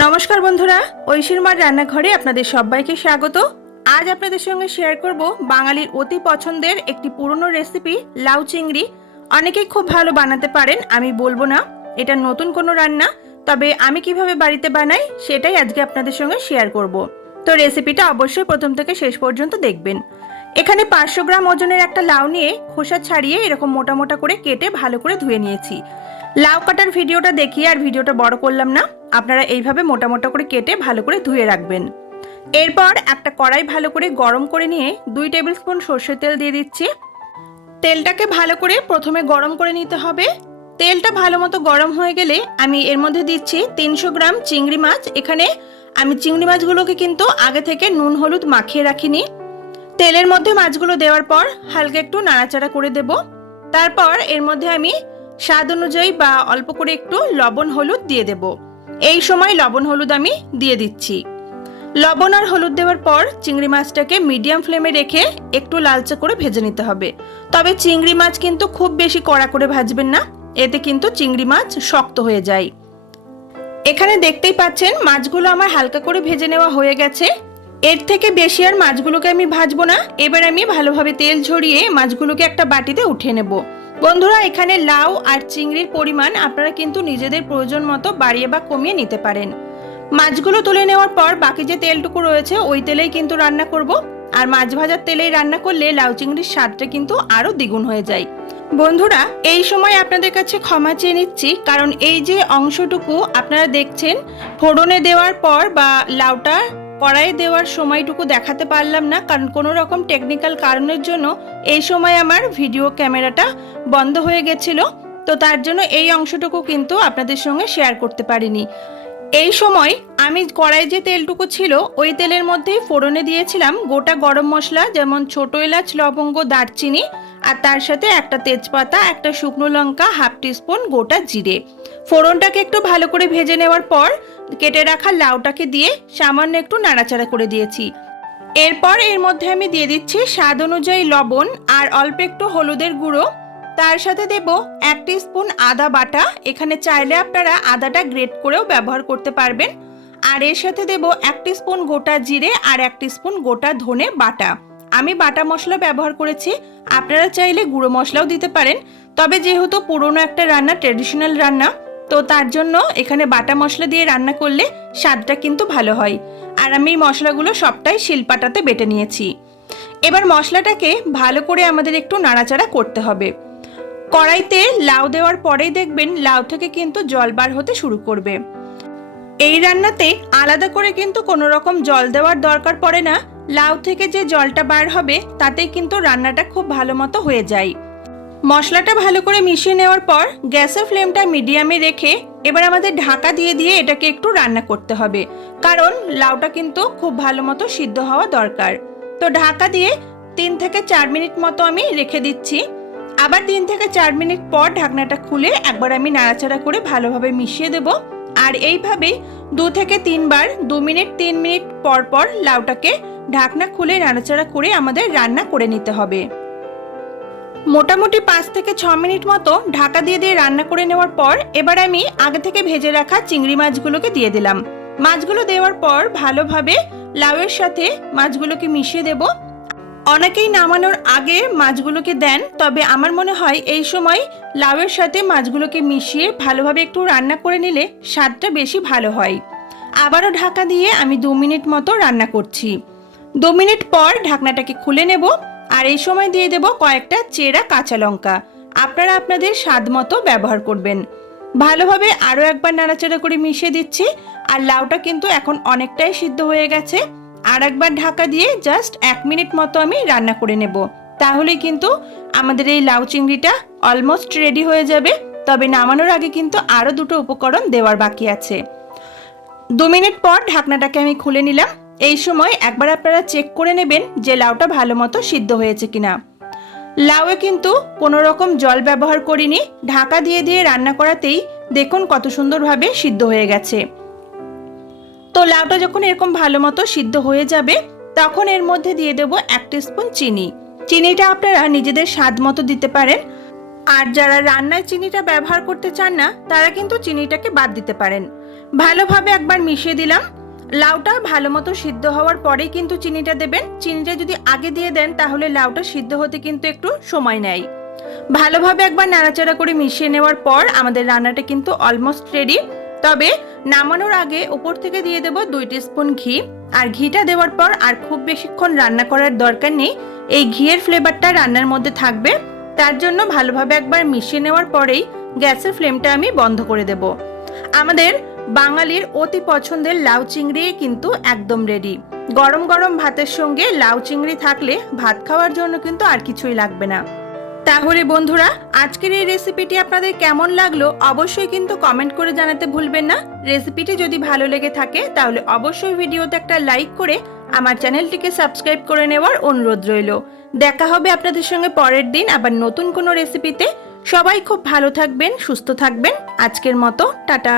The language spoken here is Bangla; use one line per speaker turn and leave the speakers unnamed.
নমস্কার বন্ধুরা, ঐশীর মার রান্নাঘরে আপনাদের সবাইকে স্বাগত। আজ আপনাদের সঙ্গে শেয়ার করব বাঙালির অতি পছন্দের একটি পুরনো রেসিপি লাউ চিংড়ি। অনেকেই খুব ভালো বানাতে পারেন, আমি বলব না। এটা নতুন কোনো রান্না, তবে আমি কীভাবে বাড়িতে বানাই সেটাই আজকে আপনাদের সঙ্গে শেয়ার করব। তো রেসিপিটা অবশ্যই প্রথম থেকে শেষ পর্যন্ত দেখবেন। এখানে পাঁচশো গ্রাম ওজনের একটা লাউ নিয়ে খোসা ছাড়িয়ে এরকম মোটা মোটা করে কেটে ভালো করে ধুয়ে নিয়েছি। লাউ কাটার ভিডিওটা দেখিয়ে আর ভিডিওটা বড় করলাম না। আপনারা এইভাবে মোটা মোটা করে কেটে ভালো করে ধুয়ে রাখবেন। এরপর একটা কড়াই ভালো করে গরম করে নিয়ে দুই টেবিল স্পুন সর্ষের তেল দিয়ে দিচ্ছি। তেলটাকে ভালো করে প্রথমে গরম করে নিতে হবে। তেলটা ভালো মতো গরম হয়ে গেলে আমি এর মধ্যে দিচ্ছি তিনশো গ্রাম চিংড়ি মাছ। এখানে আমি চিংড়ি মাছগুলোকে কিন্তু আগে থেকে নুন, হলুদ মাখিয়ে রাখিনি। তেলের মধ্যে মাছগুলো দেওয়ার পর হালকা একটু নাড়াচাড়া করে দেব। তারপর এর মধ্যে আমি স্বাদ অনুযায়ী বা অল্প করে একটু লবণ, হলুদ দিয়ে দেব। এই সময় লবণ, হলুদ আমি দিয়ে দিচ্ছি। লবণ আর হলুদ দেওয়ার পর চিংড়ি মাছটাকে মিডিয়াম ফ্লেমে রেখে একটু লালচে করে ভেজে নিতে হবে। তবে চিংড়ি মাছ কিন্তু খুব বেশি কড়া করে ভাজবেন না, এতে কিন্তু চিংড়ি মাছ শক্ত হয়ে যায়। এখানে দেখতেই পাচ্ছেন, মাছগুলো আমার হালকা করে ভেজে নেওয়া হয়ে গেছে। এর থেকে বেশি আর মাছগুলোকে আমি ভাজবো না। এবার আমি ভালোভাবে তেল ঝরিয়ে মাছগুলোকে একটা বাটিতে উঠিয়ে নেব। বন্ধুরা, এখানে লাউ আর চিংড়ির পরিমাণ আপনারা কিন্তু নিজেদের প্রয়োজন মতো বাড়িয়ে বা কমিয়ে নিতে পারেন। মাছগুলো তুলে নেওয়ার পর বাকি যে তেলটুকু রয়েছে, ওই তেলেই কিন্তু রান্না করব। আর মাছ ভাজার তেলেই রান্না করলে লাউ চিংড়ির স্বাদটা কিন্তু আরও দ্বিগুণ হয়ে যায়। বন্ধুরা, এই সময় আপনাদের কাছে ক্ষমা চেয়ে নিচ্ছি, কারণ এই যে অংশটুকু আপনারা দেখছেন, ফোড়নে দেওয়ার পর বা লাউটা কড়াইয়ে দেওয়ার সময়টুকু দেখাতে পারলাম না, কারণ কোনো রকম টেকনিক্যাল কারণের জন্য এই সময় আমার ভিডিও ক্যামেরাটা বন্ধ হয়ে গেছিল। তো তার জন্য এই অংশটুকু কিন্তু আপনাদের সঙ্গে শেয়ার করতে পারিনি। এই সময় আমি কড়াই যে তেলটুকু ছিল, ওই তেলের মধ্যেই ফোড়নে দিয়েছিলাম গোটা গরম মশলা, যেমন ছোট এলাচ, লবঙ্গ, দারচিনি আর তার সাথে একটা তেজপাতা, একটা শুকনো লঙ্কা, হাফ টিস্পুন, গোটা জিরে। ফোড়নটাকে একটু ভালো করে ভেজে নেওয়ার পর কেটে রাখা লাউটাকে দিয়ে সামান্য একটু নাড়াচাড়া করে দিয়েছি। এরপর এর মধ্যে আমি দিয়ে দিচ্ছি স্বাদ অনুযায়ী লবণ আর অল্প একটু হলুদের গুঁড়ো। তার সাথে দেব এক স্পুন আদা বাটা। এখানে চাইলে আপনারা আদাটা গ্রেট করেও ব্যবহার করতে পারবেন। আর এর সাথে দেব এক স্পুন গোটা জিরে আর এক স্পুন গোটা ধনে বাটা। আমি বাটা মশলা ব্যবহার করেছি। আপনারা চাইলে গুঁড়ো মশলাও দিতে পারেন। তবে যেহেতু পুরনো একটা রান্না ট্রেডিশনাল রান্না, তো তার জন্য এখানে বাটা মশলা দিয়ে রান্না করলে স্বাদটা কিন্তু ভালো হয়। আর আমি এই মশলাগুলো সবটাই শিলপাটাতে বেটে নিয়েছি। এবার মশলাটাকে ভালো করে আমাদের একটু নাড়াচাড়া করতে হবে। কড়াইতে লাউ দেওয়ার পরেই দেখবেন লাউ থেকে কিন্তু জল বার হতে শুরু করবে। এই রান্নাতে আলাদা করে কিন্তু কোনো রকম জল দেওয়ার দরকার পড়ে না। লাউ থেকে যে জলটা বার হবে, তাতেই কিন্তু রান্নাটা খুব ভালো মতো হয়ে যায়। মশলাটা ভালো করে মিশিয়ে নেওয়ার পর, গ্যাসের ফ্লেমটা মিডিয়ামে রেখে এবার আমাদের ঢাকা দিয়ে দিয়ে এটাকে একটু রান্না করতে হবে। কারণ লাউটা কিন্তু খুব ভালো মতো সিদ্ধ হওয়া দরকার। তো ঢাকা দিয়ে তিন থেকে চার মিনিট মতো আমি রেখে দিচ্ছি। আবার তিন থেকে চার মিনিট পর ঢাকনাটা খুলে একবার আমি নাড়াচাড়া করে ভালোভাবে মিশিয়ে দেব। আর এইভাবেই দু থেকে তিনবার, দু মিনিট, তিন মিনিট পর পর লাউটাকে ঢাকনা খুলে নাড়াচাড়া করে আমাদের রান্না করে নিতে হবে। মোটামুটি পাঁচ থেকে ছ মিনিট মতো ঢাকা দিয়ে দিয়ে রান্না করে নেওয়ার পর এবার আমি আগে থেকে ভেজে রাখা চিংড়ি মাছগুলোকে দিয়ে দিলাম। মাছগুলো দেওয়ার পর ভালোভাবে লাউয়ের সাথে মাছগুলোকে মিশিয়ে দেব। অনেকেই নামানোর আগে মাছগুলোকে দেন, তবে আমার মনে হয় এই সময় লাউয়ের সাথে মাছগুলোকে মিশিয়ে ভালোভাবে একটু রান্না করে নিলে স্বাদটা বেশি ভালো হয়। আবারও ঢাকা দিয়ে আমি দু মিনিট মতো রান্না করছি। দু মিনিট পর ঢাকনাটাকে খুলে নেব আর এই সময় দিয়ে দেব কয়েকটা চেরা কাঁচা লঙ্কা। আপনারা আপনাদের স্বাদ মতো ব্যবহার করবেন। ভালোভাবে আরও একবার নাড়াচাড়া করে মিশিয়ে দিচ্ছি আর লাউটা কিন্তু এখন অনেকটাই সিদ্ধ হয়ে গেছে। আর একবার ঢাকা দিয়ে জাস্ট এক মিনিট মতো আমি রান্না করে নেব। তাহলে কিন্তু আমাদের এই লাউ চিংড়িটা অলমোস্ট রেডি হয়ে যাবে। তবে নামানোর আগে কিন্তু আরও দুটো উপকরণ দেওয়ার বাকি আছে। দু মিনিট পর ঢাকনাটাকে আমি খুলে নিলাম। এই সময় একবার আপনারা চেক করে নেবেন যে লাউটা ভালো মতো সিদ্ধ হয়েছে কিনা। লাউয়ে কিন্তু কোনো রকম জল ব্যবহার করিনি, ঢাকা দিয়ে দিয়ে রান্না করাতেই দেখুন কত সুন্দরভাবে সিদ্ধ হয়ে গেছে। তো লাউটা যখন এরকম ভালো মতো সিদ্ধ হয়ে যাবে, তখন এর মধ্যে দিয়ে দেবো এক স্পুন চিনি। চিনিটা আপনারা নিজেদের স্বাদ মতো দিতে পারেন। আর যারা রান্নায় চিনিটা ব্যবহার করতে চান না, তারা কিন্তু চিনিটাকে বাদ দিতে পারেন। ভালোভাবে একবার মিশিয়ে দিলাম। লাউটা ভালো মতো সিদ্ধ হওয়ার পরেই কিন্তু চিনিটা দেবেন। চিনিটা যদি আগে দিয়ে দেন, তাহলে লাউটা সিদ্ধ হতে কিন্তু একটু সময় নেয়। ভালোভাবে একবার নাড়াচাড়া করে মিশিয়ে নেওয়ার পর আমাদের রান্নাটা কিন্তু অলমোস্ট রেডি তবে নামানোর আগে উপর থেকে দিয়ে দেব দুই স্পুন ঘি। আর ঘিটা দেওয়ার পর আর খুব বেশিক্ষণ রান্না করার দরকার নেই। এই ঘিয়ের ফ্লেভারটা রান্নার মধ্যে থাকবে। তার জন্য ভালোভাবে একবার মিশিয়ে নেওয়ার পরেই গ্যাসের ফ্লেমটা আমি বন্ধ করে দেব। আমাদের বাঙালির অতি পছন্দের লাউ চিংড়ি কিন্তু একদম রেডি গরম গরম ভাতের সঙ্গে লাউ চিংড়ি থাকলে ভাত খাওয়ার জন্য কিন্তু আর কিছুই লাগবে না। তাহলে বন্ধুরা, আজকের এই রেসিপিটি আপনাদের কেমন লাগল অবশ্যই কিন্তু কমেন্ট করে জানাতে ভুলবেন না। রেসিপিটি যদি ভালো লেগে থাকে, তাহলে অবশ্যই ভিডিওতে একটা লাইক করে আমার চ্যানেলটিকে সাবস্ক্রাইব করে নেওয়ার অনুরোধ রইল। দেখা হবে আপনাদের সঙ্গে পরের দিন আবার নতুন কোনো রেসিপিতে সবাই খুব ভালো থাকবেন, সুস্থ থাকবেন। আজকের মতো, টাটা।